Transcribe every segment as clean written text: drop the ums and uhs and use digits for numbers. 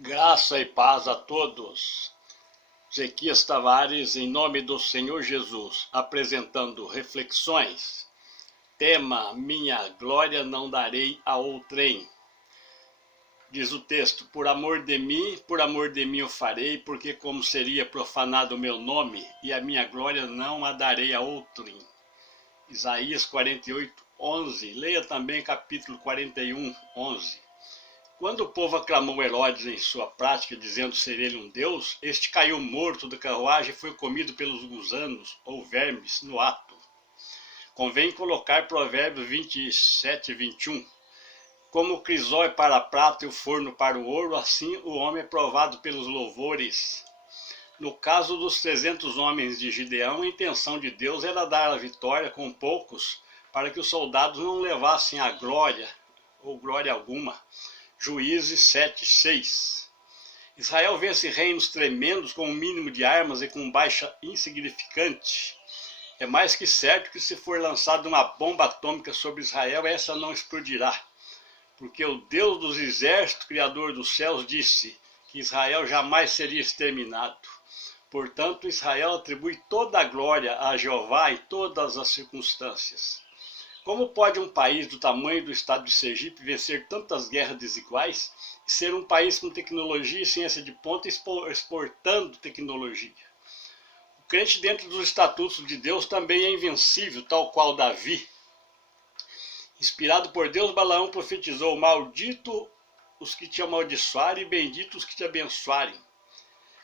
Graça e paz a todos. Zequias Tavares, em nome do Senhor Jesus, apresentando reflexões. Tema: minha glória não darei a outrem. Diz o texto: por amor de mim eu farei, porque como seria profanado o meu nome, e a minha glória não a darei a outrem. Isaías 48:11. Leia também capítulo 41:11. Quando o povo aclamou Herodes em sua prática, dizendo ser ele um deus, este caiu morto da carruagem e foi comido pelos gusanos ou vermes no ato. Convém colocar Provérbios 27:21. Como o crisol é para a prata e o forno para o ouro, assim o homem é provado pelos louvores. No caso dos 300 homens de Gideão, a intenção de Deus era dar a vitória com poucos, para que os soldados não levassem a glória, ou glória alguma. Juízes 7:6. Israel vence reinos tremendos com um mínimo de armas e com baixa insignificante. É mais que certo que se for lançada uma bomba atômica sobre Israel, essa não explodirá. Porque o Deus dos exércitos, Criador dos céus, disse que Israel jamais seria exterminado. Portanto, Israel atribui toda a glória a Jeová em todas as circunstâncias. Como pode um país do tamanho do estado de Sergipe vencer tantas guerras desiguais e ser um país com tecnologia e ciência de ponta exportando tecnologia? O crente dentro dos estatutos de Deus também é invencível, tal qual Davi. Inspirado por Deus, Balaão profetizou: maldito os que te amaldiçoarem e bendito os que te abençoarem.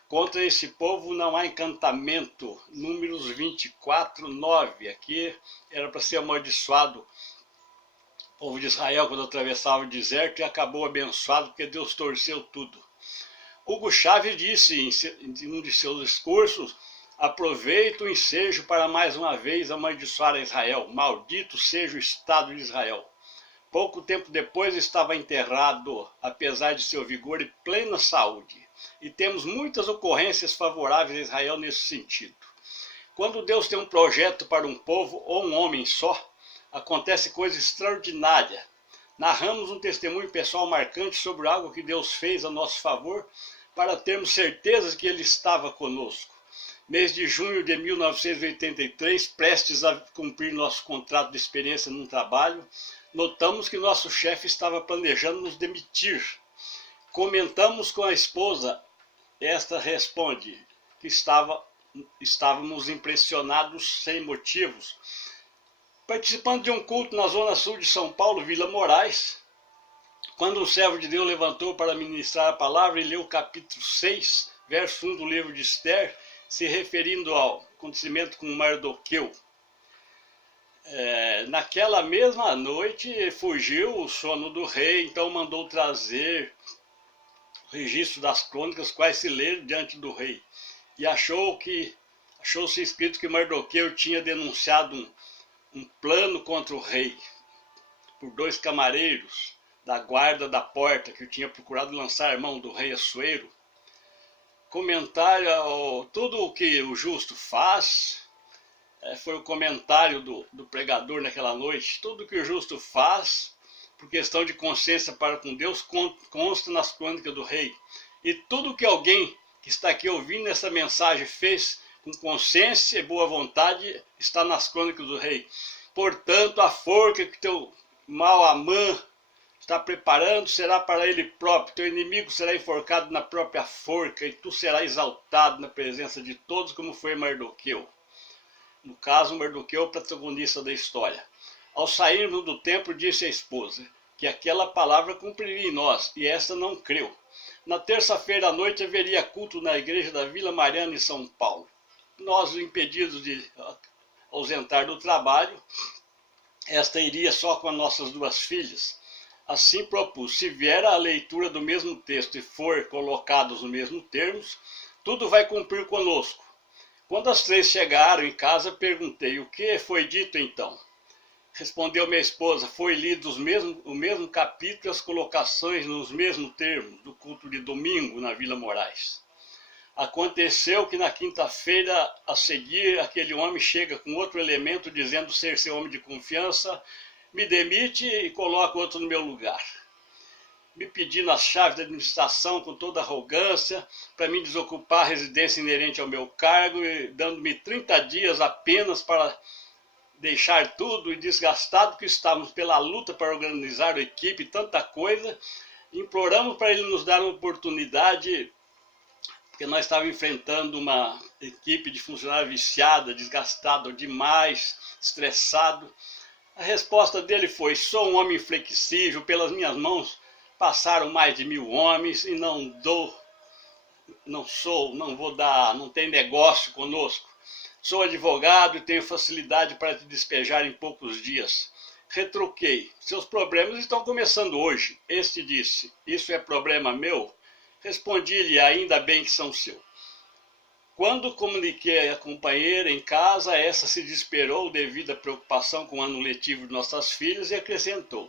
Contra esse povo não há encantamento. Números 24:9. Aqui era para ser amaldiçoado o povo de Israel quando atravessava o deserto e acabou abençoado porque Deus torceu tudo. Hugo Chávez disse em um de seus discursos: aproveito o ensejo para mais uma vez amaldiçoar a Israel. Maldito seja o Estado de Israel. Pouco tempo depois estava enterrado, apesar de seu vigor e plena saúde. E temos muitas ocorrências favoráveis a Israel nesse sentido. Quando Deus tem um projeto para um povo ou um homem só, acontece coisa extraordinária. Narramos um testemunho pessoal marcante sobre algo que Deus fez a nosso favor para termos certeza que Ele estava conosco. Mês de junho de 1983, prestes a cumprir nosso contrato de experiência num trabalho, notamos que nosso chefe estava planejando nos demitir. Comentamos com a esposa, esta responde que estávamos impressionados sem motivos. Participando de um culto na zona sul de São Paulo, Vila Moraes, quando um servo de Deus levantou para ministrar a palavra e leu o capítulo 6, verso 1 do livro de Esther, se referindo ao acontecimento com Mardoqueu. Naquela mesma noite fugiu o sono do rei, então mandou trazer o registro das crônicas, quais se leram diante do rei. E achou-se escrito que Mardoqueu tinha denunciado um plano contra o rei, por 2 camareiros da guarda da porta, que tinha procurado lançar a mão do rei Assuero. Comentário: tudo o que o justo faz, foi o comentário do pregador naquela noite, tudo o que o justo faz, por questão de consciência para com Deus, consta nas crônicas do rei. E tudo que alguém que está aqui ouvindo essa mensagem fez com consciência e boa vontade está nas crônicas do rei. Portanto, a forca que teu mau amã está preparando será para ele próprio. Teu inimigo será enforcado na própria forca e tu serás exaltado na presença de todos, como foi Mardoqueu. No caso, Mardoqueu é o protagonista da história. Ao sairmos do templo, disse a esposa que aquela palavra cumpriria em nós, e esta não creu. Na terça-feira à noite haveria culto na igreja da Vila Mariana, em São Paulo. Nós, impedidos de ausentar do trabalho, esta iria só com as nossas 2 filhas. Assim propus: se vier a leitura do mesmo texto e for colocados nos mesmos termos, tudo vai cumprir conosco. Quando as 3 chegaram em casa, perguntei: o que foi dito então? Respondeu minha esposa: foi lido o mesmo capítulo e as colocações nos mesmos termos do culto de domingo na Vila Moraes. Aconteceu que na quinta-feira a seguir, aquele homem chega com outro elemento dizendo ser seu homem de confiança, me demite e coloca outro no meu lugar. me pedindo as chaves da administração com toda arrogância, para me desocupar a residência inerente ao meu cargo, e dando-me 30 dias apenas para deixar tudo, e desgastado que estávamos pela luta para organizar a equipe, tanta coisa, imploramos para ele nos dar uma oportunidade, porque nós estávamos enfrentando uma equipe de funcionários viciada, desgastada demais, estressado. A resposta dele foi: sou um homem inflexível, pelas minhas mãos passaram mais de 1000 homens e não tem negócio conosco. Sou advogado e tenho facilidade para te despejar em poucos dias. Retruquei: seus problemas estão começando hoje. Este disse: isso é problema meu? Respondi-lhe: ainda bem que são seu. Quando comuniquei à companheira em casa, essa se desesperou devido à preocupação com o ano letivo de nossas filhas e acrescentou: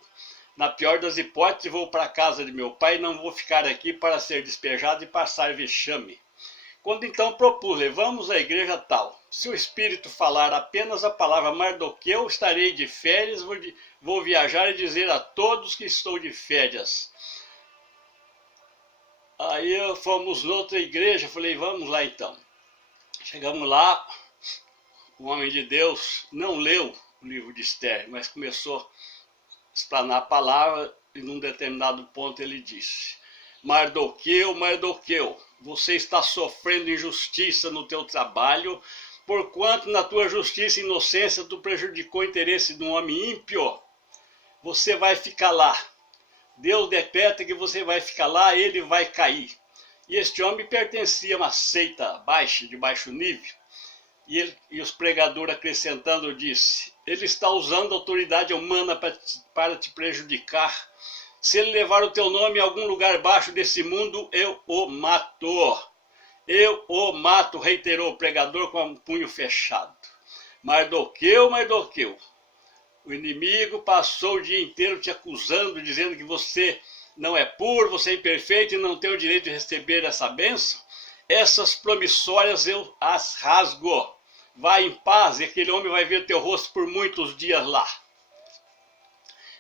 na pior das hipóteses, vou para a casa de meu pai e não vou ficar aqui para ser despejado e passar vexame. Quando então propus: levamos à igreja tal. Se o Espírito falar apenas a palavra Mardoqueu, estarei de férias, vou viajar e dizer a todos que estou de férias. Aí fomos noutra igreja, falei: vamos lá então. Chegamos lá, o homem de Deus não leu o livro de Esther, mas começou a explanar a palavra, e num determinado ponto ele disse: Mardoqueu, Mardoqueu, você está sofrendo injustiça no teu trabalho, porquanto na tua justiça e inocência tu prejudicou o interesse de um homem ímpio. Você vai ficar lá. Deus decreta que você vai ficar lá, ele vai cair. E este homem pertencia a uma seita baixa, de baixo nível. E os pregadores acrescentando disse: ele está usando a autoridade humana para te prejudicar. Se ele levar o teu nome a algum lugar baixo desse mundo, eu o mato. Eu o mato, reiterou o pregador com o punho fechado. Mardoqueu, Mardoqueu, o inimigo passou o dia inteiro te acusando, dizendo que você não é puro, você é imperfeito e não tem o direito de receber essa bênção. Essas promissórias eu as rasgo. Vai em paz e aquele homem vai ver teu rosto por muitos dias lá.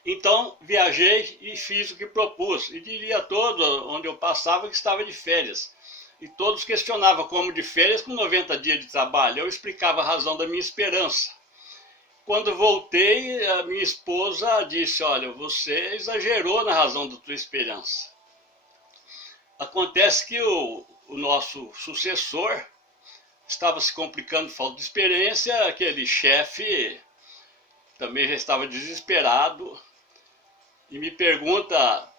Então viajei e fiz o que propus, e diria a todos onde eu passava que estava de férias. E todos questionavam como de férias com 90 dias de trabalho. Eu explicava a razão da minha esperança. Quando voltei, a minha esposa disse: olha, você exagerou na razão da tua esperança. Acontece que o nosso sucessor estava se complicando de falta de experiência, aquele chefe também já estava desesperado e me pergunta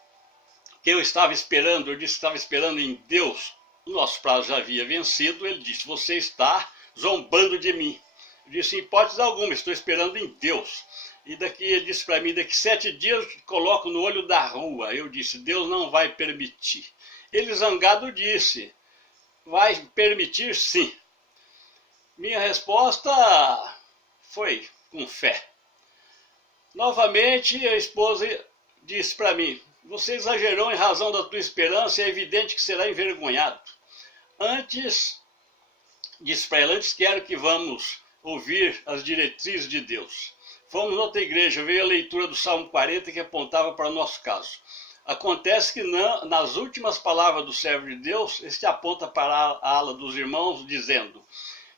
o que eu estava esperando. Eu disse que estava esperando em Deus. O nosso prazo já havia vencido. Ele disse: você está zombando de mim. Eu disse: em hipótese alguma, estou esperando em Deus. E ele disse para mim: daqui 7 dias eu te coloco no olho da rua. Eu disse: Deus não vai permitir. Ele zangado disse: vai permitir sim. Minha resposta foi com fé. Novamente a esposa disse para mim: você exagerou em razão da tua esperança e é evidente que será envergonhado. Disse para ela: antes quero que vamos ouvir as diretrizes de Deus. Fomos a outra igreja, veio a leitura do Salmo 40 que apontava para o nosso caso. Acontece que nas últimas palavras do servo de Deus, este aponta para a ala dos irmãos, dizendo: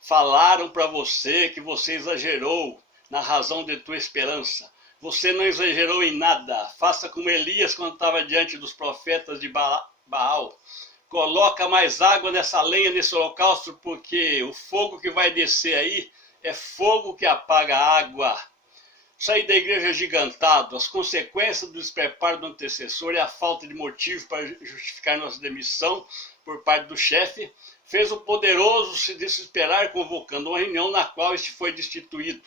falaram para você que você exagerou na razão de tua esperança. Você não exagerou em nada. Faça como Elias quando estava diante dos profetas de Baal. Coloca mais água nessa lenha, nesse holocausto, porque o fogo que vai descer aí é fogo que apaga a água. Saí da igreja agigantado. As consequências do despreparo do antecessor e a falta de motivo para justificar nossa demissão por parte do chefe fez o poderoso se desesperar, convocando uma reunião na qual este foi destituído.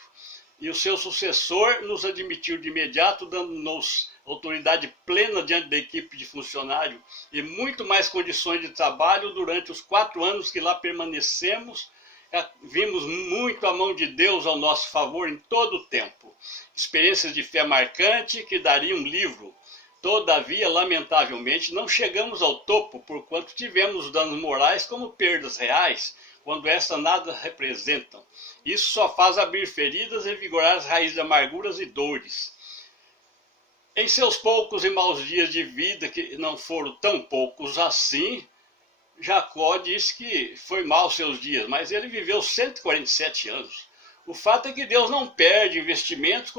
E o seu sucessor nos admitiu de imediato, dando-nos autoridade plena diante da equipe de funcionário e muito mais condições de trabalho durante os 4 anos que lá permanecemos. Vimos muito a mão de Deus ao nosso favor em todo o tempo. Experiências de fé marcante que daria um livro. Todavia, lamentavelmente, não chegamos ao topo, porquanto tivemos danos morais como perdas reais, quando essas nada representam. Isso só faz abrir feridas e vigorar as raízes de amarguras e dores. Em seus poucos e maus dias de vida, que não foram tão poucos assim, Jacó disse que foi mal seus dias, mas ele viveu 147 anos. O fato é que Deus não perde investimentos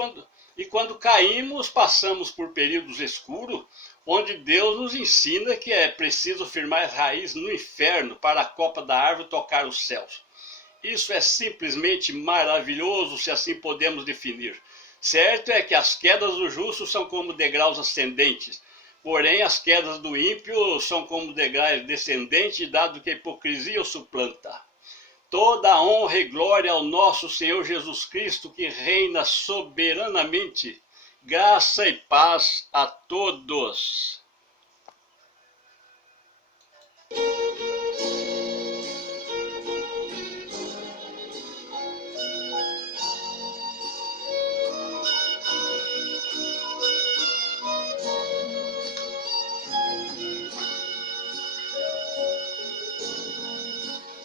e quando caímos, passamos por períodos escuros, onde Deus nos ensina que é preciso firmar raiz no inferno para a copa da árvore tocar os céus. Isso é simplesmente maravilhoso, se assim podemos definir. Certo é que as quedas do justo são como degraus ascendentes, porém as quedas do ímpio são como degraus descendentes, dado que a hipocrisia o suplanta. Toda a honra e glória ao nosso Senhor Jesus Cristo, que reina soberanamente. Graça e paz a todos.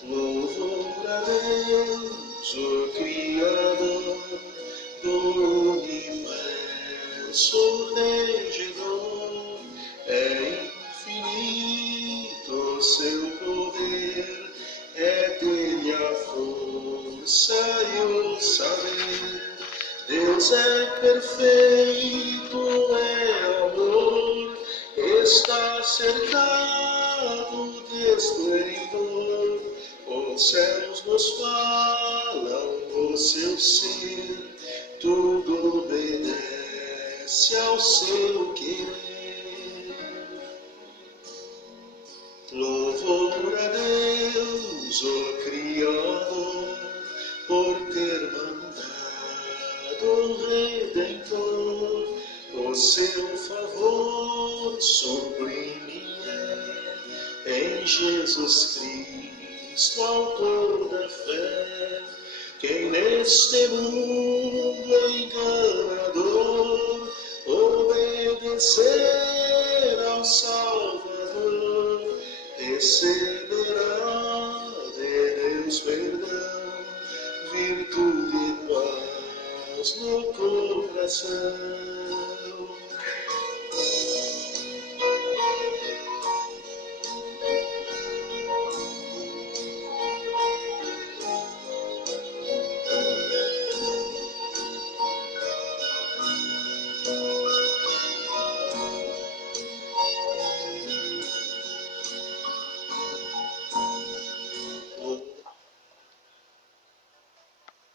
Louvor a Deus, o Criador do universo regedor. É infinito seu poder, é dele a força e o saber. Deus é perfeito, é amor, está cercado de esplendor. Os céus nos falam o seu ser, tudo obedece ao seu querer. Louvor a Deus, o Criador, por ter mandado o Redentor. O seu favor sublime é em Jesus Cristo, autor da fé. Quem neste mundo enganador obedecer ao Salvador, receberá de Deus perdão, virtude e paz no coração.